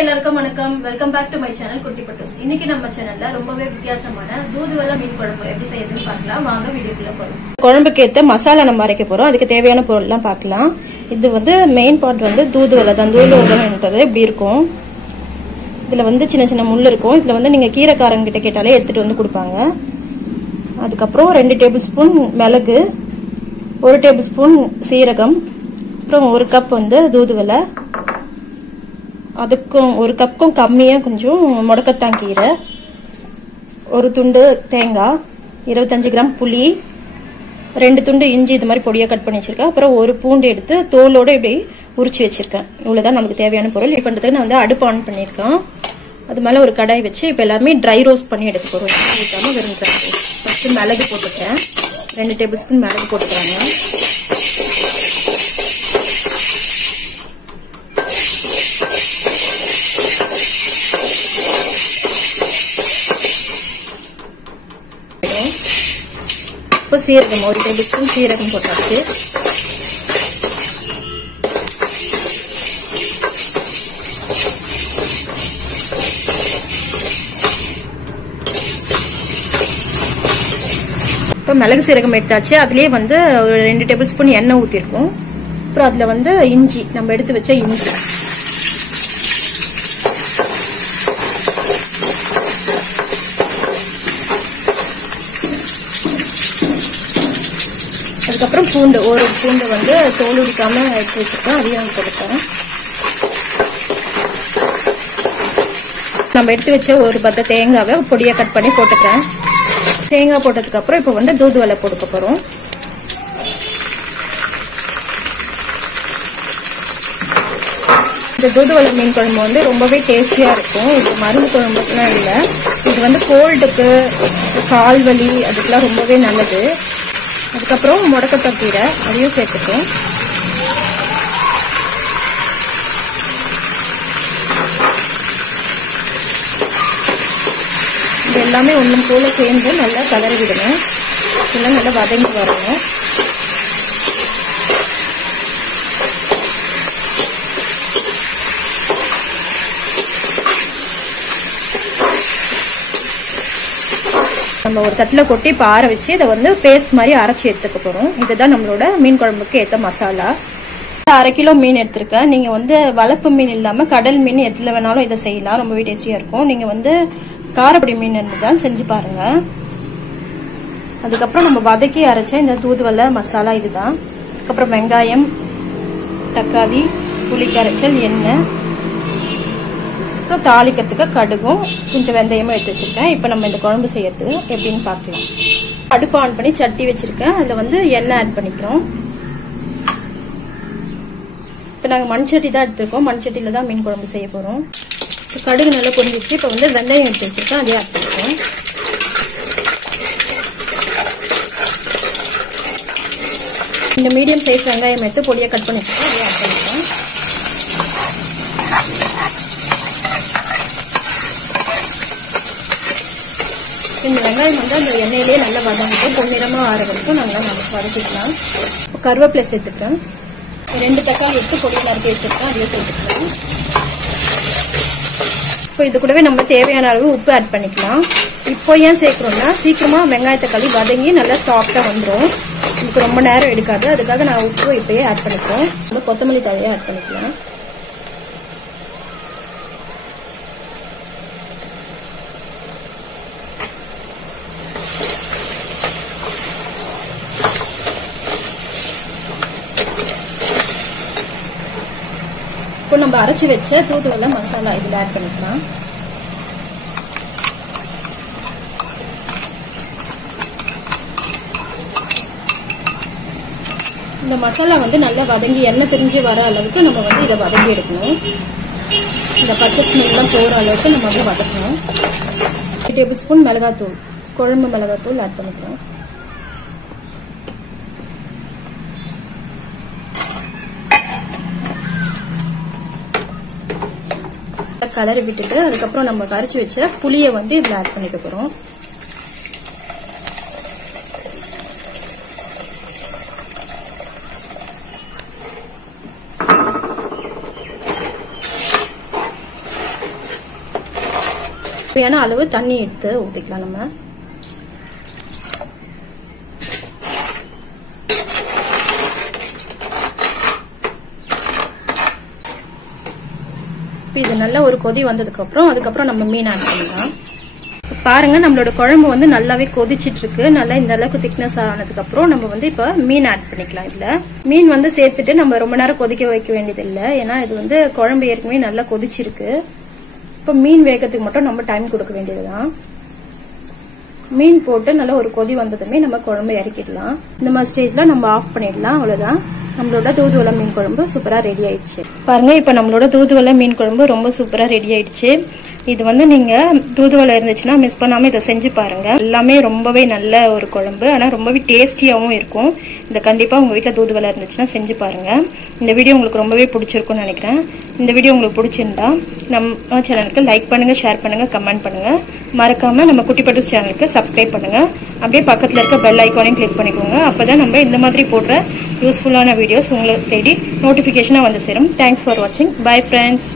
எல்லாருக்கும் வணக்கம். Welcome back to my channel Kutti Pattoos. இன்னைக்கு நம்ம சேனல்ல ரொம்பவே வித்தியாசமான தூதுவளை மீன் குழம்பு எப்படி செய்யறதுன்னு பார்க்கலாம். வாங்க வீடியோக்குள்ள போலாம். குழம்புக்கு ஏத்த மசாலா நம்ம அரைக்க போறோம். அதுக்கு தேவையான பொருள் எல்லாம் பார்க்கலாம். இது வந்து மெயின் பார்ட் வந்து தூதுவளை தான். தூதுவளைன்றது இப்படி இருக்கும். இதுல வந்து சின்ன சின்ன முள் இருக்கும். இதுல வந்து நீங்க கீரைக்காரங்க கிட்ட கேட்டாலே எடுத்துட்டு வந்து கொடுப்பாங்க. அதுக்கப்புறம் 2 டேபிள் ஸ்பூன் மிளகு, 1 டேபிள் ஸ்பூன் சீரகம், அப்புறம் 1 கப் வந்து தூதுவளை, அதுக்கும் 1 கப்புக்கும் கம்மியா கொஞ்சம் modakathaan கீரை, 1 துண்டு தேங்காய், 25 கிராம் புளி, 2 துண்டு இஞ்சி இது மாதிரி பொடியா கட் பண்ணி வச்சிருக்கேன். அப்புறம் 1 பூண்டு எடுத்து தோலோட இப்படி உரிச்சு வச்சிருக்கேன். இவ்வளவுதான் நமக்கு தேவையான பொருள். இது பண்றதுக்கு நான் வந்து அடுப்பு ஆன் பண்ணிருக்கேன். அது மேல ஒரு கடாய் வச்சு இப்ப எல்லாமே ட்ரை ரோஸ்ட் பண்ணி எடுத்து போறோம். ஊத்தாம வெறும் ட்ரை ரோஸ்ட். ஃபர்ஸ்ட் மிளகு போட்டுட்டேன். 2 டேபிள் ஸ்பூன் மிளகு போட்டுக்கிறாங்க. இப்போ சீரகம் 1 டேபிள் ஸ்பூன் சீரகம் போட்டாச்சு. இப்போ மிளகு சீரகம் எடுத்தாச்சு. அதுலயே வந்து ஒரு 2 டேபிள் ஸ்பூன் எண்ணெய் ஊத்திருக்கோம். அப்புறம் அதுல வந்து இஞ்சி, நம்ம எடுத்து வச்ச இஞ்சி, அதுக்கப்புறம் பூண்டு, ஒரு பூண்டு வந்து தோல் உரிக்காம எடுத்து வச்சிருக்கேன். அதையும் போட்டுக்கிறேன். நம்ம எடுத்து வச்ச ஒரு பத்த தேங்காவை பொடியா கட் பண்ணி போட்டுக்கிறேன். தேங்காய் போட்டதுக்கு அப்புறம் இப்போ வந்து தூதுவளை போட்டுக்க போறோம். இந்த தூதுவளை மீன் குழம்பு வந்து ரொம்பவே டேஸ்டியா இருக்கும். இது மருந்து குழம்புலாம் இல்லை. இது வந்து கோல்டுக்கு, கால் வலி அதுக்கெல்லாம் ரொம்பவே நல்லது. அதுக்கப்புறம் modakathaan கீரை அதையும் சேர்த்துட்டோம். இது எல்லாமே ஒன்றும் போல சேர்ந்து நல்லா கலரி விடணும். இதெல்லாம் நல்லா வதங்கி வரணும். நம்ம ஒரு தட்டில் கொட்டி இப்போ ஆற வச்சு இதை வந்து பேஸ்ட் மாதிரி அரைச்சி எடுத்துக்க போகிறோம். இதுதான் நம்மளோட மீன் குழம்புக்கு ஏற்ற மசாலா. 1/2 கிலோ மீன் எடுத்திருக்கேன். நீங்கள் வந்து வளர்ப்பு மீன் இல்லாமல் கடல் மீன் எதில் வேணாலும் இதை செய்யலாம். ரொம்பவே டேஸ்டியாக இருக்கும். நீங்கள் வந்து காரப்பொடி மீன் இருந்து தான் செஞ்சு பாருங்க. அதுக்கப்புறம் நம்ம வதக்கி அரைச்ச இந்த தூதுவளை மசாலா இதுதான். அதுக்கப்புறம் வெங்காயம், தக்காளி, புளி கரைச்சல், எண்ணெய், அப்புறம் தாளிக்கிறதுக்கு கடுகும் கொஞ்சம் வெந்தயமும் எடுத்து வச்சிருக்கேன். இப்போ நம்ம இந்த குழம்பு செய்யறது எப்படின்னு பார்க்கலாம். அடுப்பு ஆன் பண்ணி சட்டி வச்சிருக்கேன். அதில் வந்து எண்ணெய் ஆட் பண்ணிக்கிறோம். இப்போ நாங்கள் மண்சட்டி தான் எடுத்துருக்கோம். மண்சட்டியில் தான் மீன் குழம்பு செய்ய போகிறோம். இப்போ கடுகு நல்லா பொரிஞ்சிச்சு. இப்போ வந்து வெந்தயம் எடுத்து வச்சிருக்கேன். அதே ஆட் பண்ணிக்கிறோம். இந்த மீடியம் சைஸ் வெங்காயம் எடுத்து பொடியாக கட் பண்ணி வச்சிருக்கேன். அதே ஆட் பண்ணிக்கிறோம். இந்த வெங்காயம் வந்து அந்த எண்ணெயிலேயே நல்லா வதங்கிட்டு பொன்னிறமா ஆற வரைக்கும் நல்லா வதக்கிக்கலாம். இப்போ கருவேப்பிலை சேர்த்துக்கிறேன். 2 தக்காளி எடுத்து பொடியை நறுக்கி வச்சிருக்கேன். அதையும் சேர்த்துக்கலாம். இப்போ இது கூடவே நம்ம தேவையான அளவு உப்பு ஆட் பண்ணிக்கலாம். இப்போ ஏன் சேர்க்குறோம்னா சீக்கிரமா வெங்காய தக்காளி வதங்கி நல்லா சாஃப்டா வந்துடும். இதுக்கு ரொம்ப நேரம் எடுக்காது. அதுக்காக நான் உப்பு இப்பயே ஆட் பண்ணிக்கிறோம். நம்ம கொத்தமல்லி தழையை ஆட் பண்ணிக்கலாம். இப்போ நம்ம அரைச்சி வச்ச தூதுவளை மசாலா இதில் ஆட் பண்ணிக்கலாம். இந்த மசாலா வந்து நல்லா வதங்கி எண்ணெய் பிரிஞ்சு வர அளவுக்கு நம்ம வந்து இதை வதங்கி எடுக்கணும். இந்த பச்சை ஸ்மெல்லாம் போகிற அளவுக்கு நம்ம வந்து வதக்கணும். 1 டேபிள் ஸ்பூன் மிளகாத்தூள், குழம்பு மிளகாத்தூள் ஆட் பண்ணிக்கிறோம். கலரி விட்டுட்டு அதுக்கப்புறம் நம்ம கரைச்சி வச்ச புளியை வந்து இதில் ஆட் பண்ணிக்க போகிறோம். தேவையான அளவு தண்ணி எடுத்து ஊத்திக்கலாம் நம்ம. இது நல்ல ஒரு கொதி வந்ததுக்கு அப்புறம் நம்ம மீன் ஆட் பண்ணலாம். பாருங்க நம்மளோட குழம்பு வந்து நல்லாவே கொதிச்சிட்டு இருக்கு. நல்லா இந்த அளவுக்கு திக்னஸ் ஆனதுக்கு அப்புறம் நம்ம வந்து இப்ப மீன் ஆட் பண்ணிக்கலாம். இதுல மீன் வந்து சேர்த்துட்டு நம்ம ரொம்ப நேரம் கொதிக்க வைக்க வேண்டியது இல்லை. ஏன்னா இது வந்து குழம்பு ஏற்கனவே நல்லா கொதிச்சிருக்கு. இப்ப மீன் வேகத்துக்கு மட்டும் நம்ம டைம் கொடுக்க வேண்டியதுதான். மீன் போட்டு நல்லா ஒரு கொதி வந்ததுமே நம்ம குழம்பு இறக்கிடலாம். இந்த மாதிரி ஸ்டேஜ்ல நம்ம ஆஃப் பண்ணிடலாம். அவ்வளவுதான், நம்மளோட தூதுவளை மீன் குழம்பு சூப்பரா ரெடி ஆயிடுச்சு. பாருங்க இப்ப நம்மளோட தூதுவளை மீன் குழம்பு ரொம்ப சூப்பரா ரெடி ஆயிடுச்சு. இது வந்து நீங்க தூதுவளை இருந்துச்சுன்னா மிஸ் பண்ணாம இதை செஞ்சு பாருங்க. எல்லாமே ரொம்பவே நல்ல ஒரு குழம்பு, ஆனா ரொம்பவே டேஸ்டியாவும் இருக்கும். இதை கண்டிப்பா உங்க வீட்டுல தூதுவளை இருந்துச்சுன்னா செஞ்சு பாருங்க. இந்த வீடியோ உங்களுக்கு ரொம்பவே பிடிச்சிருக்கும்னு நினைக்கிறேன். இந்த வீடியோ உங்களுக்கு பிடிச்சிருந்தா நம்ம சேனலுக்கு லைக் பண்ணுங்க, ஷேர் பண்ணுங்க, கமெண்ட் பண்ணுங்க. மறக்காம நம்ம குட்டி பட்டூஸ் சேனலுக்கு சப்ஸ்கிரைப் பண்ணுங்க. அப்படியே பக்கத்துல இருக்க பெல் ஐக்கானையும் கிளிக் பண்ணிக்கோங்க. அப்பதான் நம்ம இந்த மாதிரி போடுற யூஸ்ஃபுல்லான வீடியோஸ் உங்களுக்கு தேடி நோட்டிபிகேஷனா வந்து சேரும். தேங்க்ஸ் ஃபார் வாட்சிங். Bye friends.